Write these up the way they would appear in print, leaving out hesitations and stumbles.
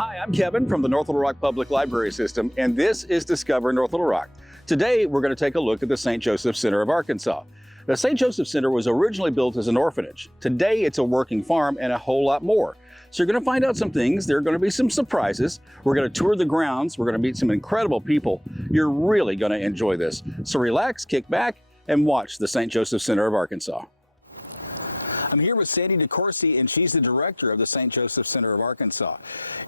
Hi, I'm Kevin from the North Little Rock Public Library System, and this is Discover North Little Rock. Today, we're going to take a look at the St. Joseph Center of Arkansas. The St. Joseph Center was originally built as an orphanage. Today, it's a working farm and a whole lot more. So you're going to find out some things. There are going to be some surprises. We're going to tour the grounds. We're going to meet some incredible people. You're really going to enjoy this. So relax, kick back, and watch the St. Joseph Center of Arkansas. I'm here with Sandy DeCoursey, and she's the director of the St. Joseph Center of Arkansas.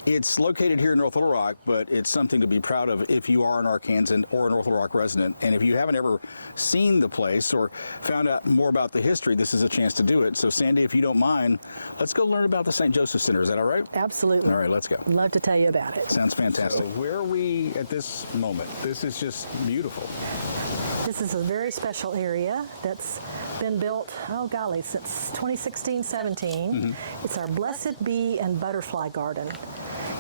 It's located here in North Little Rock, but it's something to be proud of if you are an Arkansan or a North Little Rock resident. And if you haven't ever seen the place or found out more about the history, this is a chance to do it. So Sandy, if you don't mind, let's go learn about the St. Joseph Center. Is that all right? Absolutely. All right, let's go. I'd love to tell you about it. Sounds fantastic. So where are we at this moment? This is just beautiful. This is a very special area that's been built, oh golly, since 2016-17. Mm-hmm. It's our Blessed Bee and Butterfly Garden.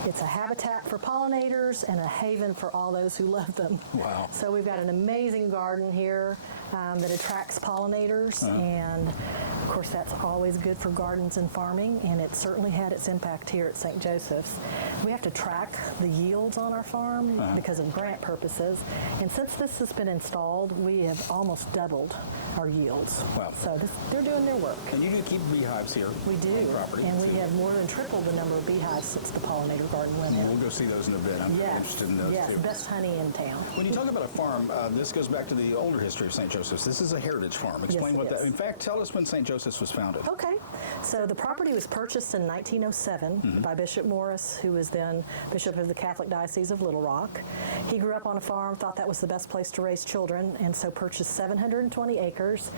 It's a habitat for pollinators and a haven for all those who love them. Wow. So we've got an amazing garden here that attracts pollinators, and of course that's always good for gardens and farming, and it certainly had its impact here at St. Joseph's. We have to track the yields on our farm because of grant purposes, and since this has been installed, we have almost doubled our yields. Wow. So they're doing their work. And you do keep beehives here. We do, on property. and we have more than tripled the number of beehives since the pollinator garden went in. We'll go see those in a bit. I'm interested in those too. Best honey in town. When you talk about a farm, this goes back to the older history of St. Joseph's. This is a heritage farm. Explain what that. In fact, tell us when St. Joseph's was founded. Okay, so the property was purchased in 1907 by Bishop Morris, who was then Bishop of the Catholic Diocese of Little Rock. He grew up on a farm, thought that was the best place to raise children, and so purchased 720 acres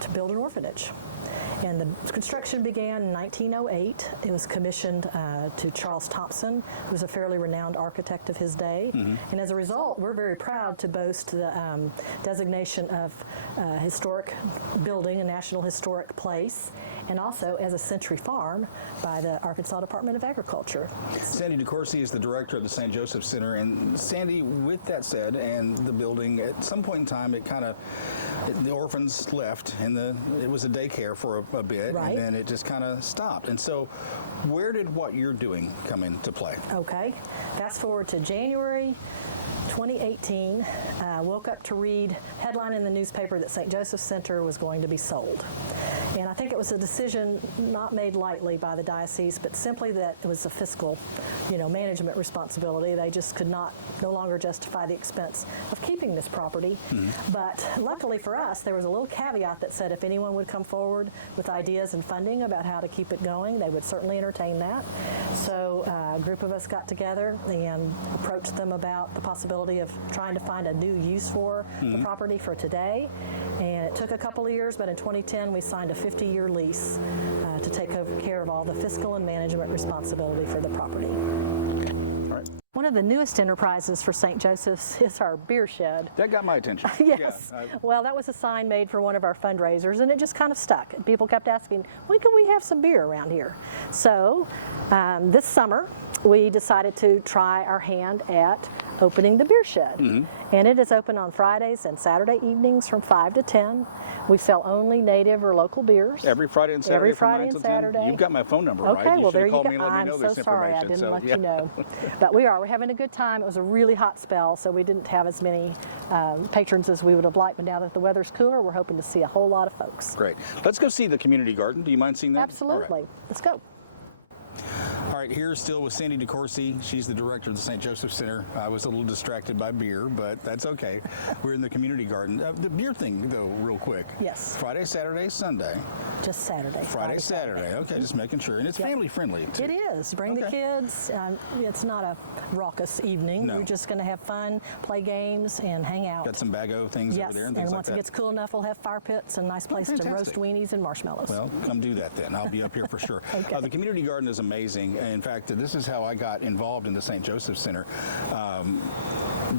to build an orphanage. And the construction began in 1908. It was commissioned to Charles Thompson, who was a fairly renowned architect of his day. And as a result, we're very proud to boast the designation of historic building, a National Historic Place, and also as a century farm by the Arkansas Department of Agriculture. Sandy DeCoursey is the director of the St. Joseph Center. And Sandy, with that said, and the building, at some point in time, the orphans left, and it was a daycare for a bit, right. And then it just kind of stopped. And so where did what you're doing come into play? Okay, fast forward to January 2018, woke up to read headline in the newspaper that St. Joseph Center was going to be sold. And I think it was a decision not made lightly by the diocese, but simply that it was a fiscal, management responsibility. They just could no longer justify the expense of keeping this property. But luckily for us, there was a little caveat that said if anyone would come forward with ideas and funding about how to keep it going, they would certainly entertain that. So a group of us got together and approached them about the possibility of trying to find a new use for the property for today. And it took a couple of years, but in 2010 we signed a 50-year lease to take care of all the fiscal and management responsibility for the property. All right. One of the newest enterprises for St. Joseph's is our beer shed. That got my attention. Yes. Yeah, well, that was a sign made for one of our fundraisers, and it just kind of stuck. People kept asking, when can we have some beer around here? So this summer, we decided to try our hand at opening the beer shed. And it is open on Fridays and Saturday evenings from 5 to 10. We sell only native or local beers. Every Friday and Saturday. Every from Friday 9 and till 10? Saturday. You've got my phone number, okay, right? Well, there you go. Me and let me know I'm so this sorry I information, didn't let yeah. you know. But we're having a good time. It was a really hot spell, so we didn't have as many patrons as we would have liked. But now that the weather's cooler, we're hoping to see a whole lot of folks. Great. Let's go see the community garden. Do you mind seeing that? Absolutely. Right. Let's go. All right, here still with Sandy DeCoursey. She's the director of the St. Joseph Center. I was a little distracted by beer, but that's okay. We're in the community garden. The beer thing, though, real quick. Yes. Friday, Saturday, Sunday. Just Saturday. Friday, Saturday. Okay, just making sure. And it's family friendly, too. It is. Bring the kids. It's not a raucous evening. No. We're just going to have fun, play games, and hang out. Got some bago things over there and things like that. And once it gets cool enough, we'll have fire pits and a nice place to roast weenies and marshmallows. Well, come do that then. I'll be up here for sure. Okay. The community garden is amazing. In fact, this is how I got involved in the St. Joseph Center.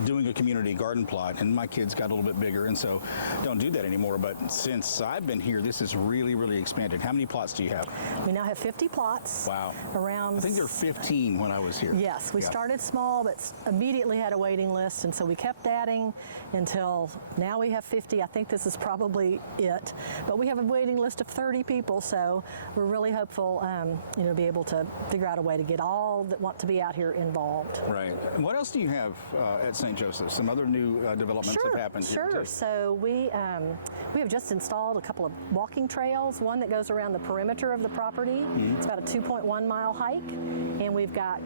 doing a community garden plot, and my kids got a little bit bigger, and so don't do that anymore. But since I've been here, this has really, really expanded. How many plots do you have? We now have 50 plots. Wow. Around. I think there were 15 when I was here. Yes, we started small, but immediately had a waiting list, and so we kept adding until now we have 50. I think this is probably it, but we have a waiting list of 30 people, so we're really hopeful, to be able to figure out a way to get all that want to be out here involved. Right. What else do you have at St. Joseph? Some other new developments have happened here too. So we have just installed a couple of walking trails, one that goes around the perimeter of the property. It's about a 2.1 mile hike, and we've got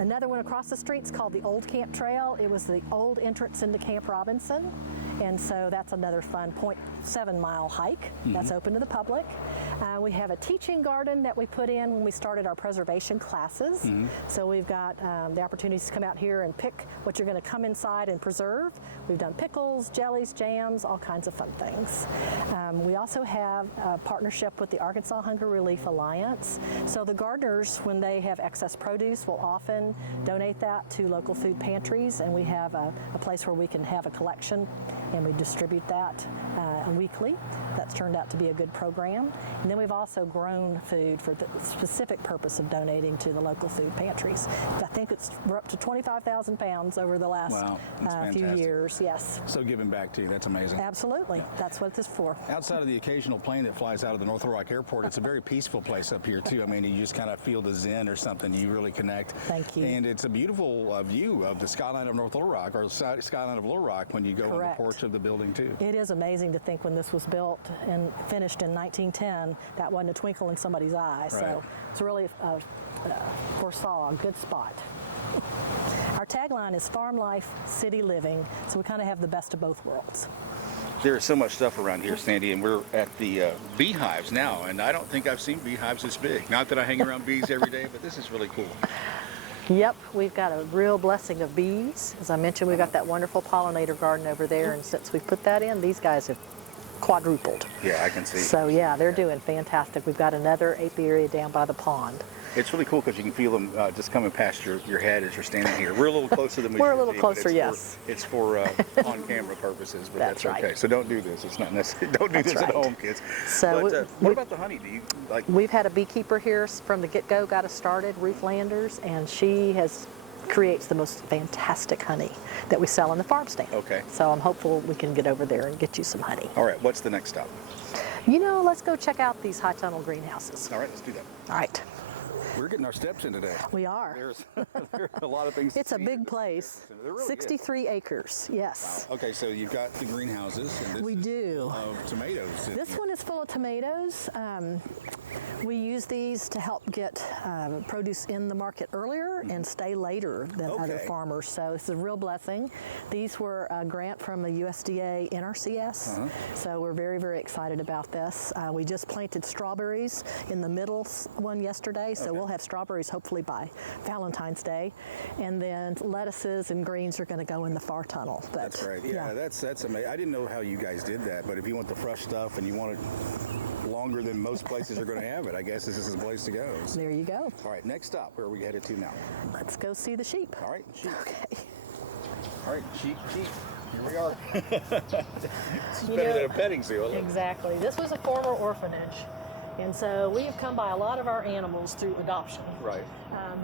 another one across the street. It's called the Old Camp Trail. It was the old entrance into Camp Robinson, and so that's another fun 0.7 mile hike that's open to the public. We have a teaching garden that we put in when we started our preservation classes. So we've got the opportunities to come out here and pick what you're going to come inside and preserve. We've done pickles, jellies, jams, all kinds of fun things. We also have a partnership with the Arkansas Hunger Relief Alliance. So the gardeners, when they have excess produce, will often donate that to local food pantries, and we have a place where we can have a collection, and we distribute that weekly. That's turned out to be a good program. And then we've also grown food for the specific purpose of donating to the local food pantries. I think we're up to 25,000 pounds over the last few years. Yes. So giving back to you, that's amazing. Absolutely. That's what this is for. Outside of the occasional plane that flies out of the North Little Rock Airport, it's a very peaceful place up here too. I mean, you just kind of feel the zen or something. You really connect. Thank you. And it's a beautiful view of the skyline of North Little Rock, or skyline of Little Rock, when you go on the porch of the building too. It is amazing to think when this was built and finished in 1910, that wasn't a twinkle in somebody's eye. Right. So it's really foresaw a good spot. Our tagline is farm life, city living, so we kind of have the best of both worlds. There is so much stuff around here, Sandy, and we're at the beehives now, and I don't think I've seen beehives this big. Not that I hang around bees every day, but this is really cool. Yep, we've got a real blessing of bees. As I mentioned, we've got that wonderful pollinator garden over there, and since we put that in, these guys have quadrupled. Yeah, I can see. So yeah, they're doing fantastic. We've got another apiary down by the pond. It's really cool because you can feel them just coming past your head as you're standing here. We're a little closer than we We're should a little be, closer, but yes. It's for on-camera purposes, but that's okay. right. So don't do this. It's not necessary. Don't do this at home, kids. So but, what about the honey? Do you like? We've had a beekeeper here from the get-go, got us started, Ruth Landers, and she creates the most fantastic honey that we sell in the farm stand. Okay. So I'm hopeful we can get over there and get you some honey. All right. What's the next stop? Let's go check out these high tunnel greenhouses. All right. Let's do that. All right. We're getting our steps in today. We are. There's a lot of things. It's a big place. Really 63 acres, yes. Wow. Okay, so you've got the greenhouses. And this We do. Of tomatoes. This one is full of tomatoes. We use these to help get produce in the market earlier and stay later than other farmers. So it's a real blessing. These were a grant from the USDA NRCS. So we're very, very excited about this. We just planted strawberries in the middle one yesterday. So we'll have strawberries hopefully by Valentine's Day. And then lettuces and greens are going to go in the far tunnel. But, that's right. Yeah, that's amazing. I didn't know how you guys did that, but if you want the fresh stuff and you want it longer than most places are going to have it, I guess this is the place to go. So. There you go. All right, next stop. Where are we headed to now? Let's go see the sheep. All right, sheep. Okay. All right, sheep. Here we are. It's better than a petting zoo. Exactly. This was a former orphanage. And so we have come by a lot of our animals through adoption. Right.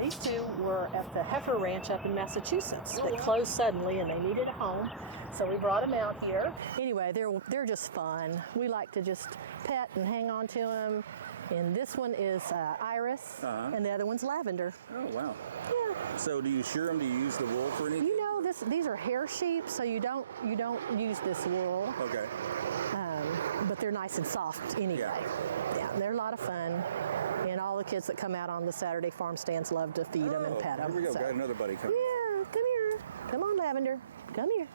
These two were at the Heifer Ranch up in Massachusetts. They closed suddenly and they needed a home. So we brought them out here. Anyway, they're just fun. We like to just pet and hang on to them. And this one is Iris, and the other one's Lavender. Oh, wow. Yeah. So do you shear them? Do you use the wool for anything? These are hair sheep, so you don't use this wool. Okay. But they're nice and soft anyway. Yeah, they're a lot of fun. And all the kids that come out on the Saturday farm stands love to feed them and pet them. Here we go. So. Got another buddy coming. Yeah, come here. Come on, Lavender. Come here.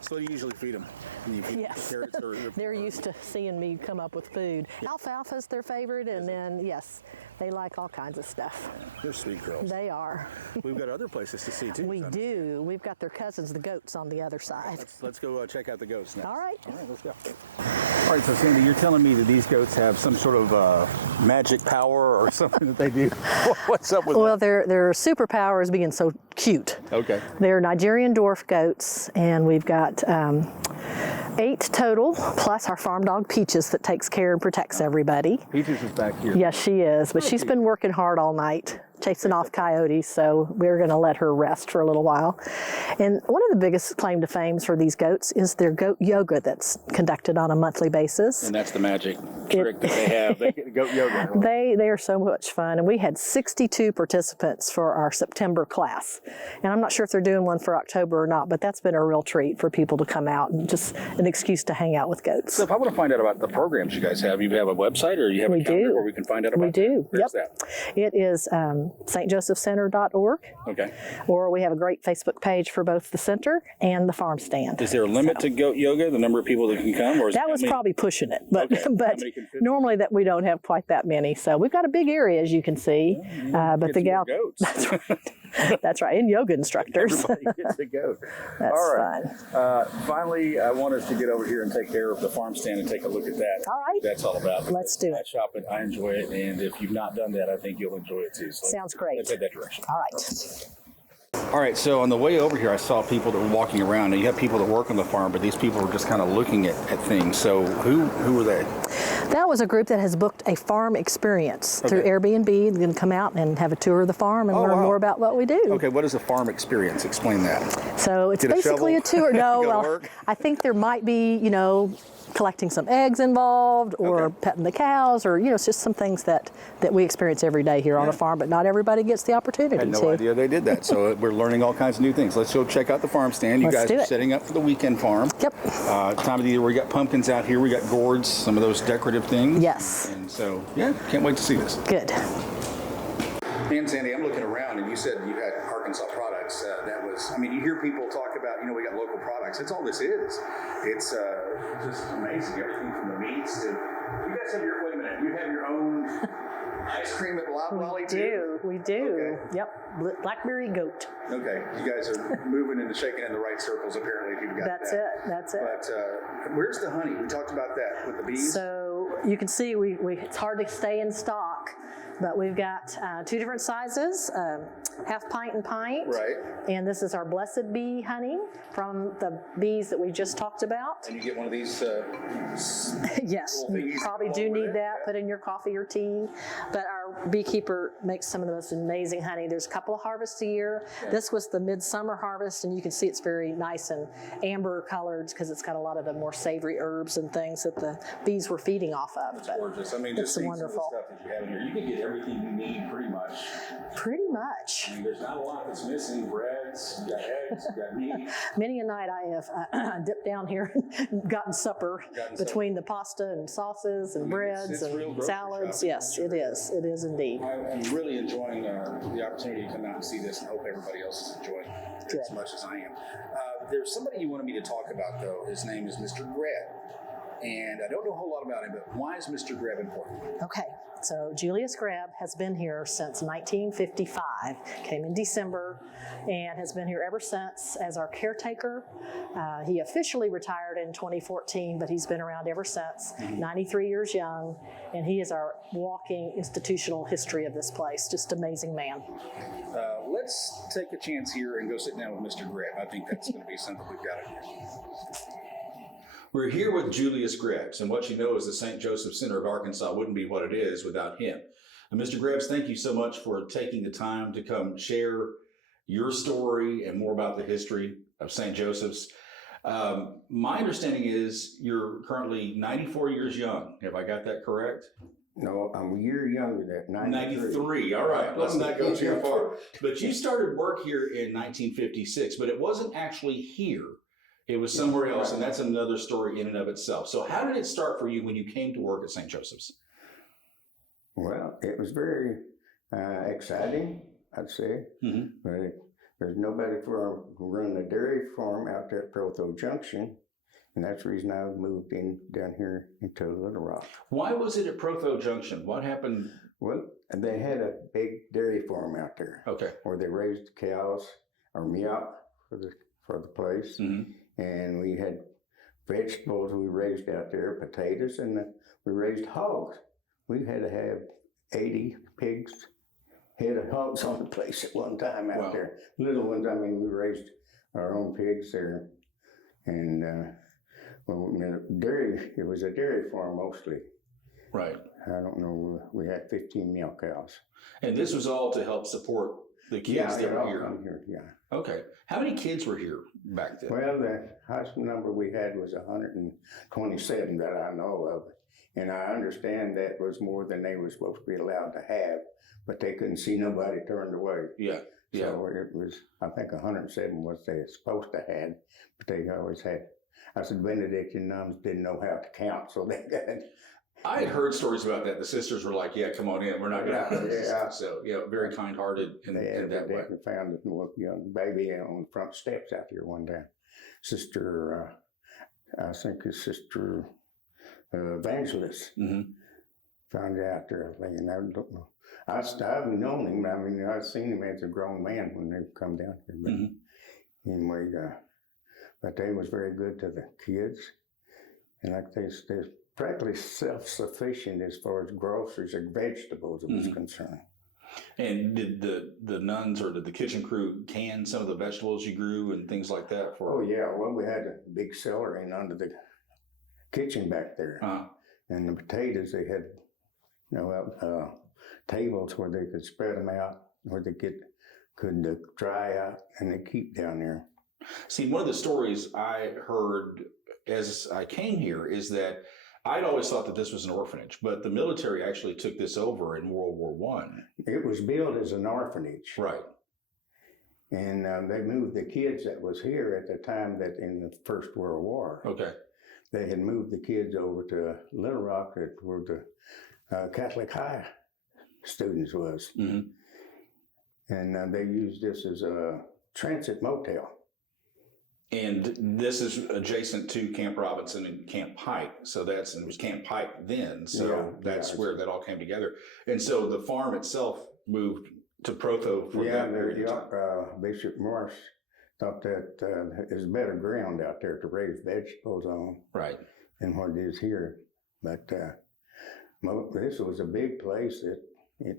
So what do you usually feed them? You feed Yes. carrots or They're used to seeing me come up with food. Yeah. Alfalfa's their favorite, and then, They like all kinds of stuff. They're sweet girls. They are. We've got other places to see too. We do. We've got their cousins, the goats, on the other side. Let's go check out the goats now. All right. All right, let's go. All right, so Sandy, you're telling me that these goats have some sort of magic power or something that they do? What's up with Well, that? their superpower is being so cute. Okay. They're Nigerian dwarf goats, and we've got 8 total, plus our farm dog Peaches that takes care and protects everybody. Peaches is back here. Yes, she is, but she's been working hard all night, chasing off coyotes, so we're going to let her rest for a little while. And one of the biggest claim to fame for these goats is their goat yoga that's conducted on a monthly basis. And that's the magic trick that they have. They get goat yoga. They are so much fun, and we had 62 participants for our September class. And I'm not sure if they're doing one for October or not, but that's been a real treat for people to come out and just an excuse to hang out with goats. So if I want to find out about the programs you guys have, you have a website or you have a calendar where we can find out about We do. Where's Yep. that? It is stjosephcenter.org, Okay. or we have a great Facebook page for both the center and the farm stand. Is there a limit to goat yoga, the number of people that can come? Or is That was probably pushing it, but Okay. How but many can fit? normally that we don't have quite that many. So we've got a big area, as you can see. But the gal, goats. that's right, and yoga instructors. Everybody gets a goat. That's All right. fun. Finally, I want us to get over here and take care of the farm stand and take a look at that. All right. That's all about. Let's do I it. shop it. I enjoy it. And if you've not done that, I think you'll enjoy it too. So Sounds great. Let's head that direction. All right. All right, so on the way over here, I saw people that were walking around. And you have people that work on the farm, but these people were just kind of looking at things. So who were they? That was a group that has booked a farm experience through Okay. Airbnb. They're going to come out and have a tour of the farm and Oh, learn wow. more about what we do. Okay, what is a farm experience? Explain that. So it's Get a basically a shovel? tour. No, Go to well, work? I think there might be, collecting some eggs involved, or Okay. petting the cows, or it's just some things that we experience every day here on a farm, but not everybody gets the opportunity I had no to. idea they did that. So we're learning all kinds of new things. Let's go check out the farm stand. You Let's guys do are it. setting up for the weekend farm. Yep. Time of the year, we got pumpkins out here. We got gourds, some of those decorative things. Yes. And so, yeah, can't wait to see this. Good. And Sandy, I'm looking around, and you said you had Arkansas products. You hear people talk about, we got local products. That's all this is. It's just amazing. Everything from the meats to, you guys have wait a minute, you have your own ice cream at Lollipop too? We do. Okay. Yep. Blackberry goat. Okay, you guys are moving and shaking in the right circles, apparently, if you've got That's that. it. That's it. But where's the honey? We talked about that with the bees. So you can see it's hard to stay in stock, but we've got 2 different sizes, half pint and pint. Right. And this is our blessed bee honey from the bees that we just talked about. And you get one of these Yes, little you thingies probably do along with need it, that, yeah. put in your coffee or tea. But our beekeeper makes some of the most amazing honey. There's a couple of harvests a year. Yeah. This was the midsummer harvest, and you can see it's very nice and amber colored because it's got a lot of the more savory herbs and things that the bees were feeding off of. It's But gorgeous. Just it's seeing wonderful. some of the stuff that you have in here. You can get everything you need pretty much. Pretty much. There's not a lot that's missing. Breads, you got eggs, you got meat. Many a night I have dipped down here and gotten supper between the pasta and sauces and breads it's real and grocery salads. shopping. Yes, it is. It is indeed. I'm really enjoying the opportunity to come out and see this, and hope everybody else is enjoying it as much as I am. There's somebody you wanted me to talk about, though. His name is Mr. Greb. And I don't know a whole lot about him, but why is Mr. Greb important? Okay, so Julius Greb has been here since 1955, came in December, and has been here ever since as our caretaker. He officially retired in 2014, but he's been around ever since, 93 years young, and he is our walking institutional history of this place. Just amazing man. Let's take a chance here and go sit down with Mr. Greb. I think that's going to be something we've got to do. We're here with Julius Greb, and what you know is the St. Joseph Center of Arkansas wouldn't be what it is without him. And Mr. Greb, thank you so much for taking the time to come share your story and more about the history of St. Joseph's. My understanding is you're currently 94 years young. Have I got that correct? No, I'm a year younger than that. 93. All right, let's not go too far. But you started work here in 1956, but it wasn't actually here. It was somewhere else, and that's another story in and of itself. So how did it start for you when you came to work at St. Joseph's? Well, it was very exciting, I'd say. Mm-hmm. But there's nobody for running a dairy farm out there at Protho Junction, and that's the reason I moved in down here into Little Rock. Why was it at Protho Junction? What happened? Well, And they had a big dairy farm out there. Okay. Where they raised cows or milk for the place. Mm-hmm. And we had vegetables we raised out there, potatoes, and we raised hogs. We had to have 80 pigs, head of hogs on the place at one time out there. Little ones, I mean, we raised our own pigs there. And dairy, it was a dairy farm mostly. Right. I don't know, we had 15 milk cows. And this was all to help support the kids that were here? Come here, yeah. Okay. How many kids were here back then? Well, the highest number we had was 127 that I know of. And I understand that was more than they were supposed to be allowed to have, but they couldn't see nobody turned away. Yeah. Yeah. So it was, I think 107 was they were supposed to have, but they always had. I said Benedictine nuns didn't know how to count, so they got. I had heard stories about that. The sisters were like, "Yeah, come on in. We're not going to." Yeah. So very kind-hearted in that way. They found a young baby on the front steps out here one time. Sister, I think his sister Evangelist found it out there. And I don't know. I've known him. I mean, I've seen him as a grown man when they come down here. But anyway, but they was very good to the kids, and like they're practically self-sufficient as far as groceries and vegetables was concerned. And did the nuns or did the kitchen crew can some of the vegetables you grew and things like that for? Oh yeah, well we had a big cellar in under the kitchen back there, and the potatoes they had, tables where they could spread them out, where they could dry out and they keep down there. See, one of the stories I heard as I came here is that I'd always thought that this was an orphanage, but the military actually took this over in World War I. It was built as an orphanage. Right. And they moved the kids that was here at the time that in the First World War. Okay. They had moved the kids over to Little Rock, where the Catholic high students was. And they used this as a transit motel. And this is adjacent to Camp Robinson and Camp Pike. So it was Camp Pike then. So that's where that all came together. And so the farm itself moved to Protho for that period of time. Bishop Morris thought that there's better ground out there to raise vegetables on. Right. Than what it is here. But this was a big place. It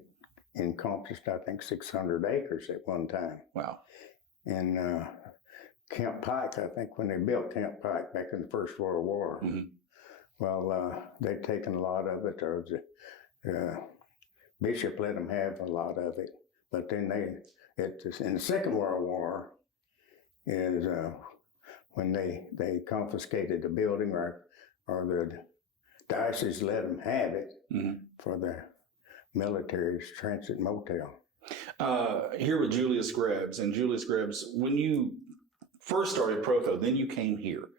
encompassed, I think, 600 acres at one time. Wow. And Camp Pike, I think when they built Camp Pike back in the First World War, well, they'd taken a lot of it, or the bishop let them have a lot of it. But then in the Second World War, is when they confiscated the building, or the diocese let them have it for the military's transit motel. Here with Julius Grebs, and Julius Grebs, when you first started Protho, then you came here.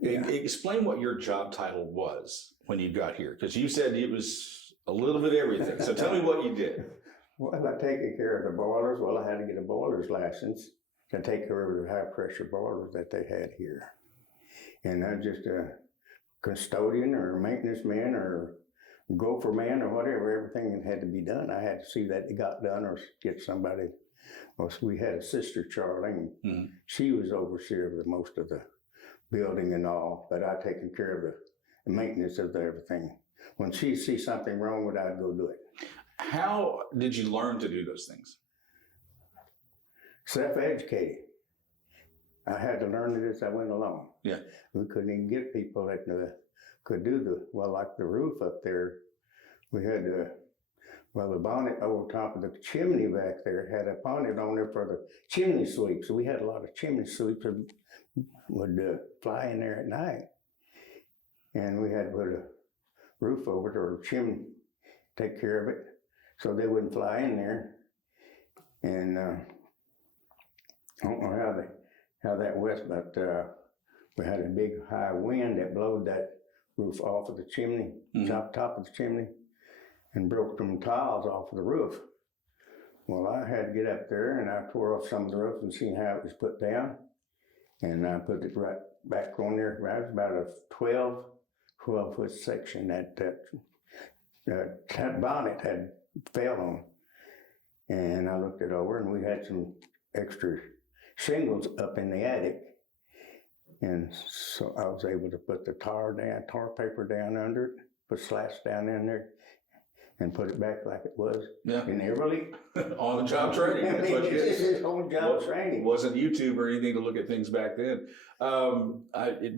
Yeah. Explain what your job title was when you got here, because you said it was a little bit of everything. So tell me what you did. Well, I taking care of the boilers. Well, I had to get a boiler's license to take care of the high pressure boilers that they had here. And I just a custodian or a maintenance man or gopher man or whatever, everything that had to be done. I had to see that it got done or get somebody. Well, so we had a sister, Charlene. She was overseer of most of the building and all, but I taken care of the maintenance of everything. When she see something wrong with it, I'd go do it. How did you learn to do those things? Self-educated. I had to learn it as I went along. Yeah. We couldn't even get people that could do like the roof up there. We had the bonnet over top of the chimney back there had a bonnet on there for the chimney sweeps. So we had a lot of chimney sweeps that would fly in there at night. And we had to put a roof over it or a chimney, take care of it so they wouldn't fly in there. And I don't know how that went, but we had a big high wind that blowed that roof off of the chimney, top of the chimney, and broke some tiles off of the roof. Well, I had to get up there and I tore off some of the roof and seen how it was put down. And I put it right back on there. It was about a 12-foot section that bonnet had fell on. And I looked it over, and we had some extra shingles up in the attic. And so I was able to put the tar paper down under it, put slats down in there, and put it back like it was. Yeah. And never leaked. On the job training. That's what you This did. is on job training. Wasn't YouTube or anything to look at things back then.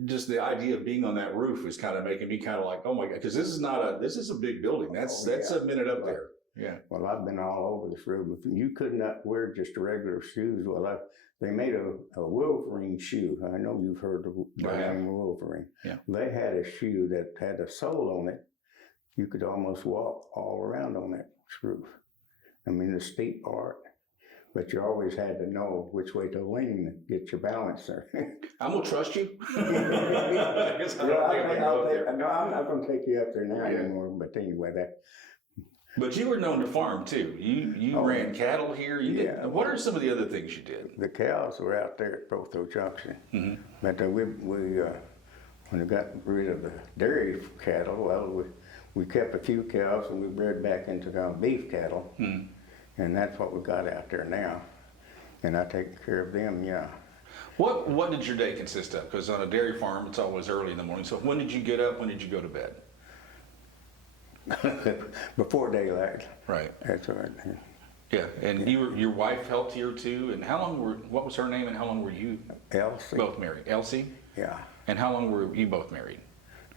Just the idea of being on that roof was kind of making me kind of like, oh my God, because this is a big building. That's a minute up there. Yeah. Well, I've been all over this roof. You could not wear just regular shoes. Well, they made a Wolverine shoe. I know you've heard of the name Wolverine. Yeah. They had a shoe that had a sole on it. You could almost walk all around on that roof. I mean, the steep part. But you always had to know which way to lean to get your balance there. I'm going to trust you. I guess I don't think I'll go up there. No, I'm not going to take you up there now anymore. But anyway, But you were known to farm too. You ran cattle here. You did. What are some of the other things you did? The cows were out there at Protho Junction. Mm-hmm. But when we got rid of the dairy cattle, well, we kept a few cows and we bred back into beef cattle. Mm-hmm. And that's what we got out there now. And I take care of them, yeah. What did your day consist of? Because on a dairy farm, it's always early in the morning. So when did you get up? When did you go to bed? Before daylight. Right. That's right. Yeah, and your wife helped here too. And what was her name? And how long were you Elsie. both married? Elsie. Yeah. And how long were you both married?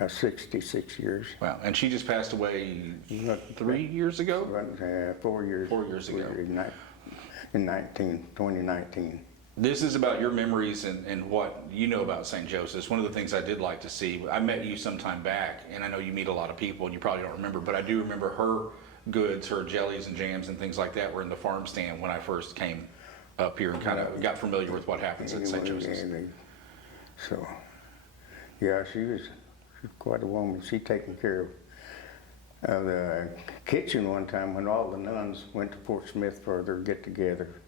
66 years. Wow. And she just passed away 3 years ago. 4 years. 4 years ago. In 2019. This is about your memories and what you know about St. Joseph's. One of the things I did like to see, I met you some time back, and I know you meet a lot of people, and you probably don't remember, but I do remember her goods, her jellies and jams and things like that were in the farm stand when I first came up here and kind of got familiar with what happens at St. Joseph's. So, yeah, she was quite a woman. She taken care of the kitchen one time when all the nuns went to Fort Smith for their get together.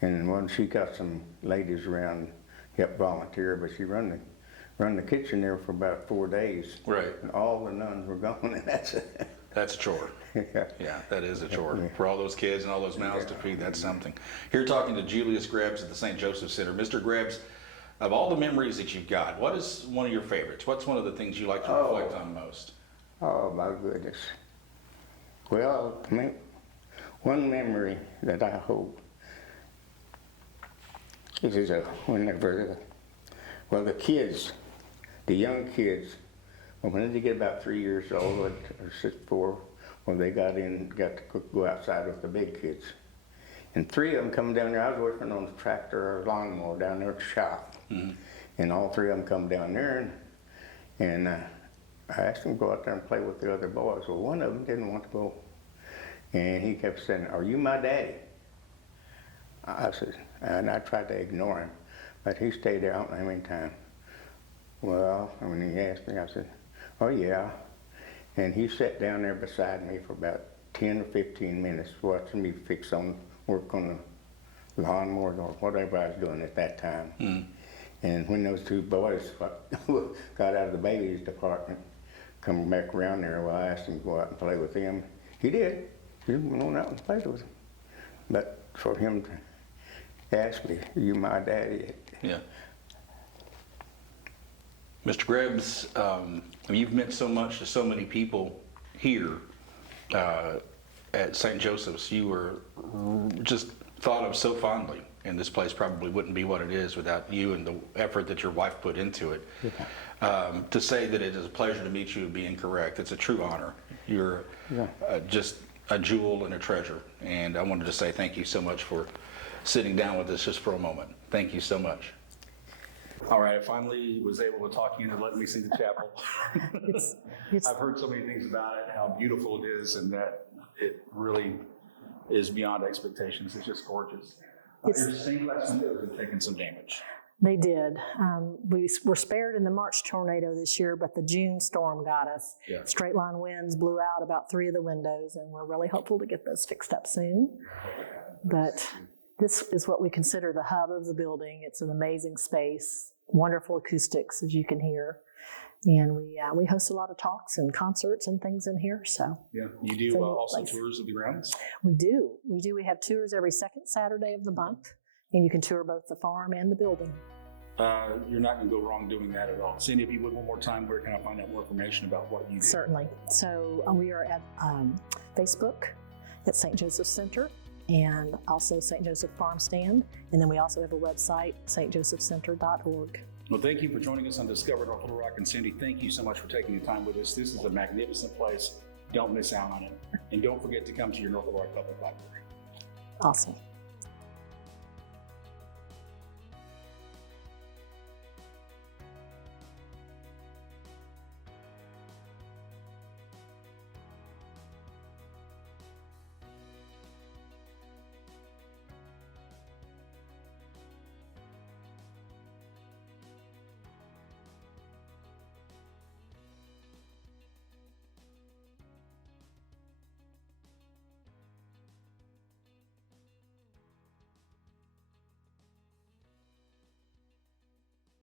And when she got some ladies around, helped volunteer, but she run the kitchen there for about 4 days. Right. And all the nuns were gone, and that's a chore. Yeah, that is a chore. Yeah. For all those kids and all those mouths to feed, that's something. Here talking to Julius Grebs at the St. Joseph Center. Mr. Grebs, of all the memories that you've got, what is one of your favorites? What's one of the things you like to reflect on most? Oh, my goodness. Well, one memory that I hope is whenever, the kids, the young kids, when they get about 3 years old or 4, when they got to go outside with the big kids. And 3 of them come down there. I was working on the tractor or lawnmower down there at the shop. Mm-hmm. And all 3 of them come down there, and I asked them to go out there and play with the other boys. Well, one of them didn't want to go. And he kept saying, "Are you my daddy?" I said, and I tried to ignore him, but he stayed there, I don't know how many times. Well, when he asked me, I said, "Oh yeah." And he sat down there beside me for about 10 or 15 minutes watching me work on the lawnmower or whatever I was doing at that time. Mm. And when those 2 boys got out of the babies department, come back around there, well, I asked him to go out and play with them. He did. He went on out and played with them. But for him to ask me, "Are you my daddy?" Yeah. Mr. Grebs, you've meant so much to so many people here at St. Joseph's. You were just thought of so fondly, and this place probably wouldn't be what it is without you and the effort that your wife put into it. Yeah. To say that it is a pleasure to meet you would be incorrect. It's a true honor. You're just a jewel and a treasure, and I wanted to say thank you so much for sitting down with us just for a moment. Thank you so much. All right, I finally was able to talk you into letting me see the chapel. I've heard so many things about it, how beautiful it is, and that it really is beyond expectations. It's just gorgeous. Your stained glass windows have taken some damage. They did. We were spared in the March tornado this year, but the June storm got us. Yeah. Straight line winds blew out about 3 of the windows, and we're really hopeful to get those fixed up soon. But this is what we consider the hub of the building. It's an amazing space, wonderful acoustics, as you can hear. And we host a lot of talks and concerts and things in here. So Yeah, you do So, also like- tours of the grounds? we do. We have tours every second Saturday of the month, and you can tour both the farm and the building. You're not going to go wrong doing that at all. Sandy, if you would one more time, where can I find out more information about what you do? Certainly. So we are at Facebook at St. Joseph Center, and also St. Joseph Farm Stand. And then we also have a website, stjosephcenter.org. Well, thank you for joining us on Discover North Little Rock. And Sandy, thank you so much for taking the time with us. This is a magnificent place. Don't miss out on it. And don't forget to come to your North Little Rock Public Library. Awesome.